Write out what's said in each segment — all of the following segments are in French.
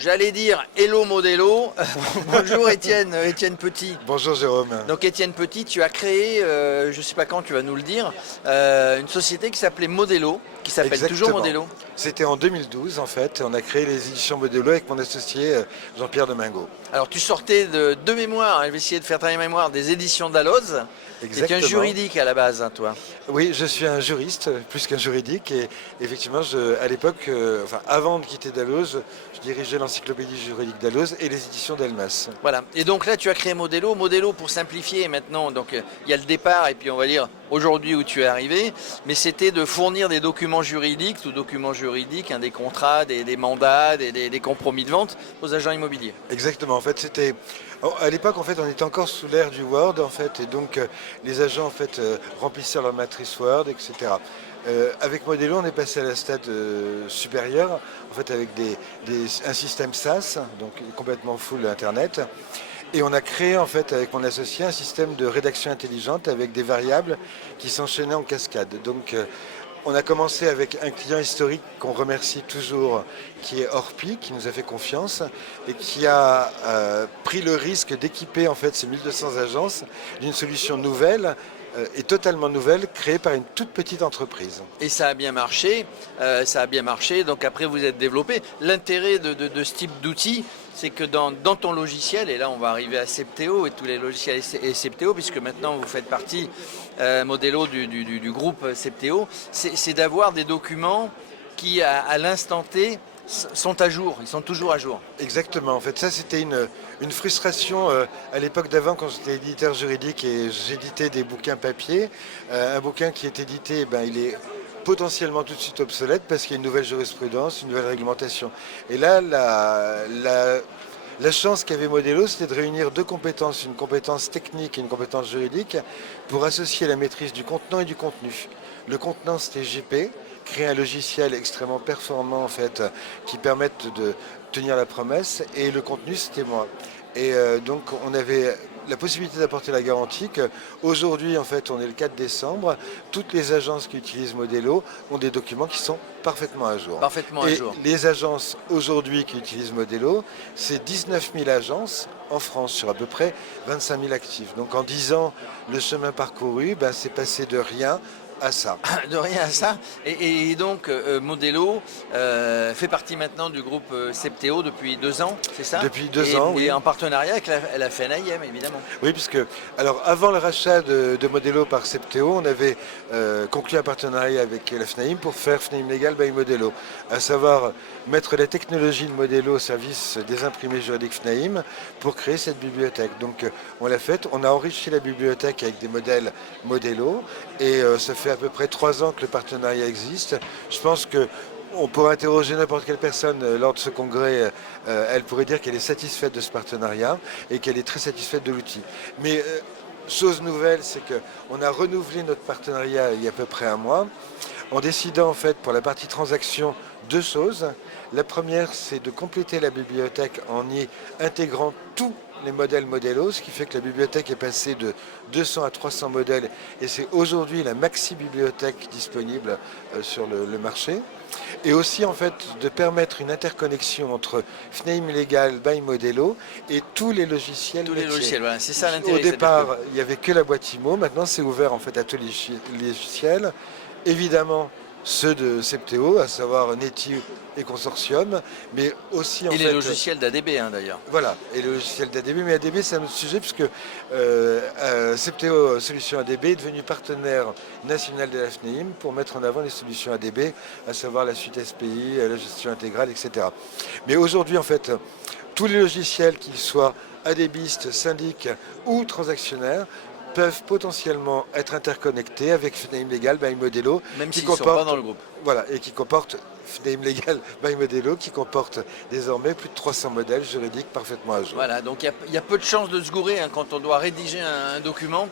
J'allais dire hello Modelo. Bonjour Étienne, Étienne Petit. Bonjour Jérôme. Donc Étienne Petit, tu as créé, je ne sais pas quand tu vas nous le dire, une société qui s'appelait Modelo, qui s'appelle toujours Modelo. C'était en 2012 en fait, on a créé les éditions Modelo avec mon associé Jean-Pierre Demingo. Alors tu sortais de mémoire, je vais essayer de faire ta mémoire, des éditions Dalloz. Tu es un juridique à la base, hein, toi. Oui, je suis un juriste, plus qu'un juridique, et effectivement, à l'époque, avant de quitter Dalloz, je dirigeais l'encyclopédie juridique Dalloz et les éditions d'Elmas. Voilà, et donc là tu as créé Modelo. Modelo, pour simplifier maintenant, donc il y a le départ et puis on va dire aujourd'hui où tu es arrivé, mais c'était de fournir des documents juridiques, tout document juridique, des contrats, des mandats, des compromis de vente aux agents immobiliers. Exactement, en fait c'était... À l'époque, en fait, on était encore sous l'ère du Word, en fait, et donc les agents, en fait, remplissaient leur matrice Word, etc. Avec Modelo, on est passé à la stade supérieure, en fait, avec un système SaaS, donc complètement full Internet. Et on a créé, en fait, avec mon associé, un système de rédaction intelligente avec des variables qui s'enchaînaient en cascade. Donc, on a commencé avec un client historique qu'on remercie toujours, qui est Orpi, qui nous a fait confiance et qui a pris le risque d'équiper en fait ces 1200 agences d'une solution nouvelle et totalement nouvelle, créée par une toute petite entreprise. Et ça a bien marché, donc après vous êtes développé. L'intérêt de ce type d'outil, c'est que dans ton logiciel, et là on va arriver à Septéo et tous les logiciels et Septéo, puisque maintenant vous faites partie Modelo du groupe Septéo, c'est d'avoir des documents qui à l'instant T sont à jour, ils sont toujours à jour. Exactement, en fait ça c'était une frustration à l'époque d'avant quand j'étais éditeur juridique et j'éditais des bouquins papier. Un bouquin qui est édité, il est potentiellement tout de suite obsolète parce qu'il y a une nouvelle jurisprudence, une nouvelle réglementation. Et là, la chance qu'avait Modelo, c'était de réunir deux compétences, une compétence technique et une compétence juridique, pour associer la maîtrise du contenant et du contenu. Le contenant, c'était JP, créer un logiciel extrêmement performant en fait, qui permette de tenir la promesse, et le contenu, c'était moi. Et donc, on avait la possibilité d'apporter la garantie qu'aujourd'hui, en fait, on est le 4 décembre, toutes les agences qui utilisent Modelo ont des documents qui sont parfaitement à jour. Parfaitement à jour. Les agences aujourd'hui qui utilisent Modelo, c'est 19 000 agences en France sur à peu près 25 000 actifs. Donc en 10 ans, le chemin parcouru, c'est passé de rien à ça. De rien à ça. Et donc, Modelo fait partie maintenant du groupe Septéo depuis 2 ans, c'est ça? Depuis 2 ans, oui. Et en partenariat avec la FNAIM, évidemment. Oui, puisque, alors, avant le rachat de Modelo par Septéo, on avait conclu un partenariat avec la FNAIM pour faire FNAIM Legal by Modelo, à savoir mettre la technologie de Modelo au service des imprimés juridiques FNAIM pour créer cette bibliothèque. Donc, on l'a fait, on a enrichi la bibliothèque avec des modèles Modelo, et ça fait à peu près 3 ans que le partenariat existe. Je pense que on pourrait interroger n'importe quelle personne lors de ce congrès, elle pourrait dire qu'elle est satisfaite de ce partenariat et qu'elle est très satisfaite de l'outil. Mais chose nouvelle, c'est qu'on a renouvelé notre partenariat il y a à peu près un mois, en décidant en fait pour la partie transaction 2 choses. La première, c'est de compléter la bibliothèque en y intégrant tous les modèles Modelo, ce qui fait que la bibliothèque est passée de 200 à 300 modèles, et c'est aujourd'hui la maxi bibliothèque disponible sur le marché. Et aussi en fait de permettre une interconnexion entre FNAIM Legal by Modelo et tous les logiciels métiers. Les logiciels, voilà, c'est ça l'intérêt. Au départ, il n'y avait que la boîte IMO, maintenant c'est ouvert en fait à tous les logiciels. Évidemment, ceux de Septéo, à savoir Neti et Consortium, mais aussi en fait... Et les logiciels d'ADB d'ailleurs. Voilà, et le logiciel d'ADB, mais ADB c'est un autre sujet puisque Septéo Solutions ADB est devenu partenaire national de la FNAIM pour mettre en avant les solutions ADB, à savoir la suite SPI, la gestion intégrale, etc. Mais aujourd'hui en fait, tous les logiciels, qu'ils soient ADBistes, syndics ou transactionnaires, peuvent potentiellement être interconnectés avec FNAIM Legal by Modelo. Même s'ils ne sont pas dans le groupe. Voilà, et qui comporte FNAIM Legal by Modelo, qui comporte désormais plus de 300 modèles juridiques parfaitement à jour. Voilà, donc il y a peu de chances de se gourer quand on doit rédiger un document.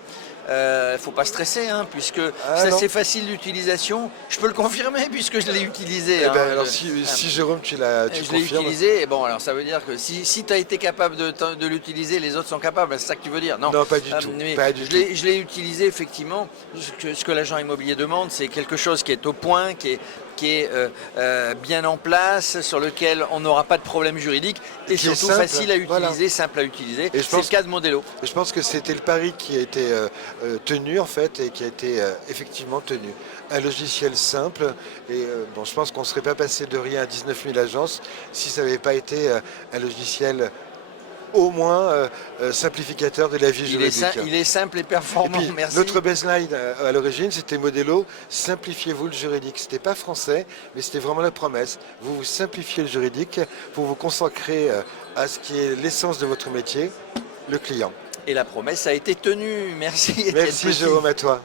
Il ne faut pas stresser, puisque c'est assez facile d'utilisation. Je peux le confirmer puisque je l'ai utilisé. Alors si Jérôme, tu l'ai confirmes. utilisé, et bon, alors ça veut dire que si tu as été capable de l'utiliser, les autres sont capables, c'est ça que tu veux dire? Non, pas du tout. Je l'ai utilisé effectivement. Ce que l'agent immobilier demande, c'est quelque chose qui est au point, qui est qui est bien en place, sur lequel on n'aura pas de problème juridique et qui est surtout simple, facile à utiliser, voilà. simple à utiliser. Et C'est le cas de Modelo. Je pense que c'était le pari qui a été tenu en fait et qui a été effectivement tenu. Un logiciel simple et bon, je pense qu'on ne serait pas passé de rien à 19 000 agences si ça n'avait pas été un logiciel au moins simplificateur de la vie juridique. Il est simple et performant, Et puis, merci. notre baseline à l'origine, c'était Modelo, simplifiez-vous le juridique. C'était pas français, mais c'était vraiment la promesse. Vous vous simplifiez le juridique pour vous consacrer à ce qui est l'essence de votre métier, le client. Et la promesse a été tenue. Merci Étienne Merci Petit. Jérôme, à toi.